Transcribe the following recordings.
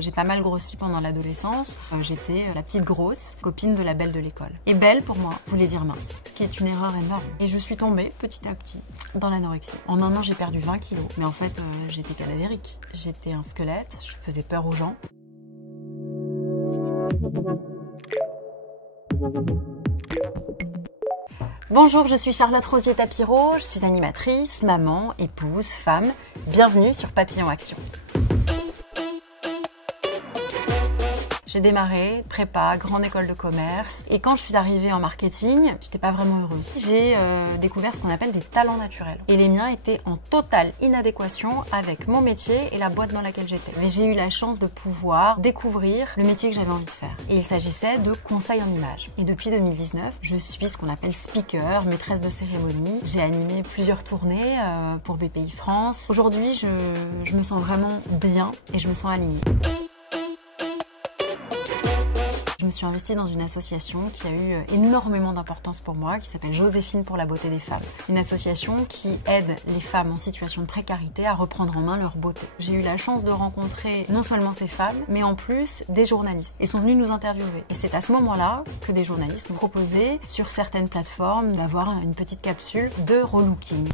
J'ai pas mal grossi pendant l'adolescence. J'étais la petite grosse, copine de la belle de l'école. Et belle, pour moi, voulait dire mince, ce qui est une erreur énorme. Et je suis tombée petit à petit dans l'anorexie. En un an, j'ai perdu 20 kilos. Mais en fait, j'étais cadavérique. J'étais un squelette, je faisais peur aux gens. Bonjour, je suis Charlotte Rosier-Tapiro, je suis animatrice, maman, épouse, femme. Bienvenue sur Papillon Action. J'ai démarré prépa, grande école de commerce, et quand je suis arrivée en marketing, j'étais pas vraiment heureuse. J'ai découvert ce qu'on appelle des talents naturels. Et les miens étaient en totale inadéquation avec mon métier et la boîte dans laquelle j'étais. Mais j'ai eu la chance de pouvoir découvrir le métier que j'avais envie de faire. Et il s'agissait de conseil en images. Et depuis 2019, je suis ce qu'on appelle speaker, maîtresse de cérémonie. J'ai animé plusieurs tournées pour BPI France. Aujourd'hui, je me sens vraiment bien et je me sens alignée. Je me suis investie dans une association qui a eu énormément d'importance pour moi, qui s'appelle Joséphine pour la beauté des femmes. Une association qui aide les femmes en situation de précarité à reprendre en main leur beauté. J'ai eu la chance de rencontrer non seulement ces femmes, mais en plus des journalistes. Ils sont venus nous interviewer. Et c'est à ce moment-là que des journalistes m'ont proposé sur certaines plateformes d'avoir une petite capsule de relooking.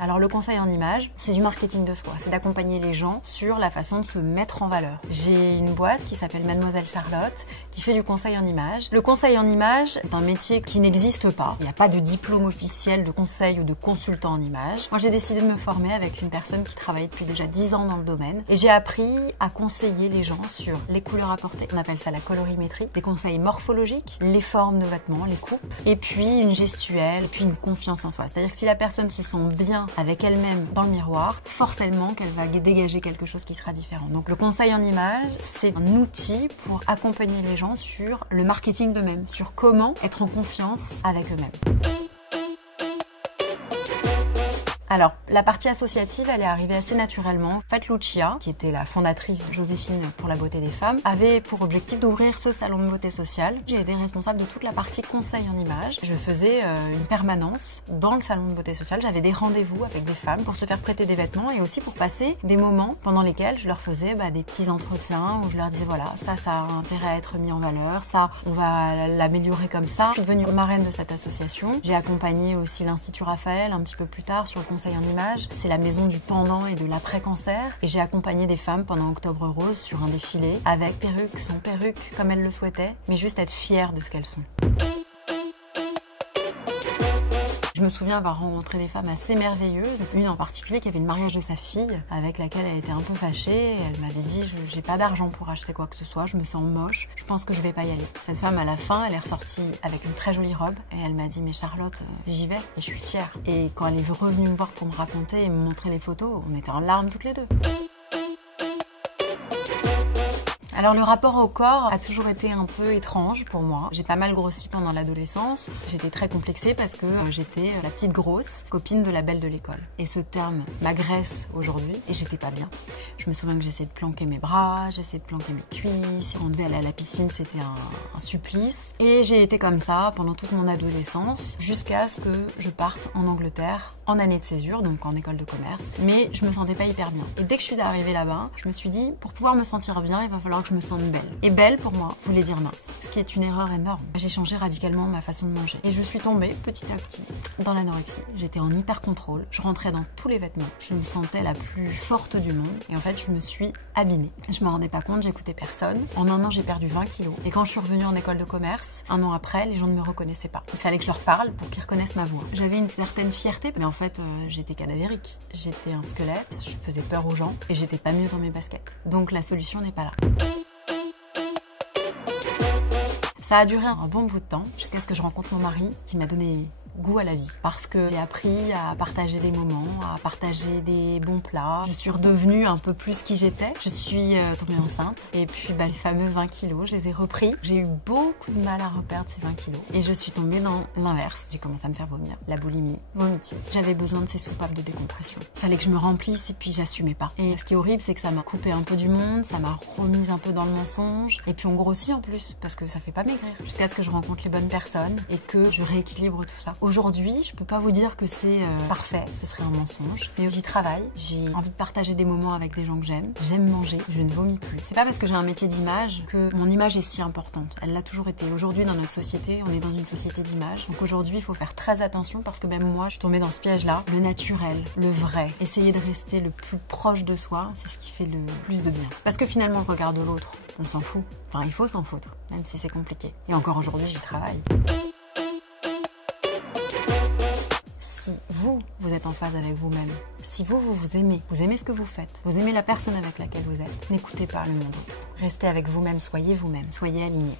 Alors le conseil en images, c'est du marketing de soi, c'est d'accompagner les gens sur la façon de se mettre en valeur. J'ai une boîte qui s'appelle Mademoiselle Charlotte qui fait du conseil en images. Le conseil en images est un métier qui n'existe pas. Il n'y a pas de diplôme officiel de conseil ou de consultant en images. Moi j'ai décidé de me former avec une personne qui travaille depuis déjà 10 ans dans le domaine et j'ai appris à conseiller les gens sur les couleurs à porter. On appelle ça la colorimétrie, des conseils morphologiques, les formes de vêtements, les coupes, et puis une gestuelle, puis une confiance en soi. C'est-à-dire que si la personne se sent bien avec elle-même dans le miroir, forcément qu'elle va dégager quelque chose qui sera différent. Donc le conseil en images, c'est un outil pour accompagner les gens sur le marketing d'eux-mêmes, sur comment être en confiance avec eux-mêmes. Alors, la partie associative, elle est arrivée assez naturellement. En fait, Lucia, qui était la fondatrice de Joséphine pour la beauté des femmes, avait pour objectif d'ouvrir ce salon de beauté sociale. J'ai été responsable de toute la partie conseil en images. Je faisais une permanence dans le salon de beauté sociale. J'avais des rendez-vous avec des femmes pour se faire prêter des vêtements et aussi pour passer des moments pendant lesquels je leur faisais des petits entretiens où je leur disais voilà, ça a intérêt à être mis en valeur, ça, on va l'améliorer comme ça. Je suis devenue marraine de cette association. J'ai accompagné aussi l'Institut Raphaël un petit peu plus tard sur le conseil en images. C'est la maison du pendant et de l'après-cancer. Et j'ai accompagné des femmes pendant Octobre Rose sur un défilé, avec perruque, sans perruque, comme elles le souhaitaient, mais juste être fières de ce qu'elles sont. Je me souviens avoir rencontré des femmes assez merveilleuses, une en particulier qui avait le mariage de sa fille, avec laquelle elle était un peu fâchée. Elle m'avait dit « j'ai pas d'argent pour acheter quoi que ce soit, je me sens moche, je pense que je vais pas y aller ». Cette femme, à la fin, elle est ressortie avec une très jolie robe et elle m'a dit « mais Charlotte, j'y vais et je suis fière ». Et quand elle est revenue me voir pour me raconter et me montrer les photos, on était en larmes toutes les deux. Alors le rapport au corps a toujours été un peu étrange pour moi. J'ai pas mal grossi pendant l'adolescence. J'étais très complexée parce que j'étais la petite grosse, copine de la belle de l'école. Et ce terme m'agresse aujourd'hui et j'étais pas bien. Je me souviens que j'essayais de planquer mes bras, j'essayais de planquer mes cuisses. Si on devait aller à la piscine, c'était un supplice. Et j'ai été comme ça pendant toute mon adolescence jusqu'à ce que je parte en Angleterre en année de césure, donc en école de commerce. Mais je me sentais pas hyper bien. Et dès que je suis arrivée là-bas, je me suis dit, pour pouvoir me sentir bien, il va falloir que je me sente belle. Et belle, pour moi, voulait dire mince, ce qui est une erreur énorme. J'ai changé radicalement ma façon de manger. Et je suis tombée petit à petit dans l'anorexie. J'étais en hyper contrôle, je rentrais dans tous les vêtements. Je me sentais la plus forte du monde. Et en fait, je me suis abîmée. Je me rendais pas compte, j'écoutais personne. En un an, j'ai perdu 20 kilos. Et quand je suis revenue en école de commerce, un an après, les gens ne me reconnaissaient pas. Il fallait que je leur parle pour qu'ils reconnaissent ma voix. J'avais une certaine fierté, mais en fait, j'étais cadavérique. J'étais un squelette, je faisais peur aux gens et j'étais pas mieux dans mes baskets. Donc la solution n'est pas là. Ça a duré un bon bout de temps, jusqu'à ce que je rencontre mon mari qui m'a donné goût à la vie parce que j'ai appris à partager des moments, à partager des bons plats. Je suis redevenue un peu plus qui j'étais. Je suis tombée enceinte et puis les fameux 20 kilos, je les ai repris. J'ai eu beaucoup de mal à reperdre ces 20 kilos et je suis tombée dans l'inverse. J'ai commencé à me faire vomir, la boulimie, vomiting. J'avais besoin de ces soupapes de décompression. Il fallait que je me remplisse et puis j'assumais pas. Et ce qui est horrible, c'est que ça m'a coupé un peu du monde, ça m'a remise un peu dans le mensonge et puis on grossit en plus parce que ça fait pas maigrir. Jusqu'à ce que je rencontre les bonnes personnes et que je rééquilibre tout ça. Aujourd'hui, je peux pas vous dire que c'est parfait, ce serait un mensonge, mais j'y travaille, j'ai envie de partager des moments avec des gens que j'aime manger, je ne vomis plus. C'est pas parce que j'ai un métier d'image que mon image est si importante, elle l'a toujours été. Aujourd'hui, dans notre société, on est dans une société d'image, donc aujourd'hui, il faut faire très attention parce que même moi, je suis tombée dans ce piège-là. Le naturel, le vrai, essayer de rester le plus proche de soi, c'est ce qui fait le plus de bien. Parce que finalement, le regard de l'autre, on s'en fout. Enfin, il faut s'en foutre, même si c'est compliqué. Et encore aujourd'hui, j'y travaille. Si vous êtes en phase avec vous-même, si vous aimez ce que vous faites, vous aimez la personne avec laquelle vous êtes, n'écoutez pas le monde. Restez avec vous-même, soyez aligné.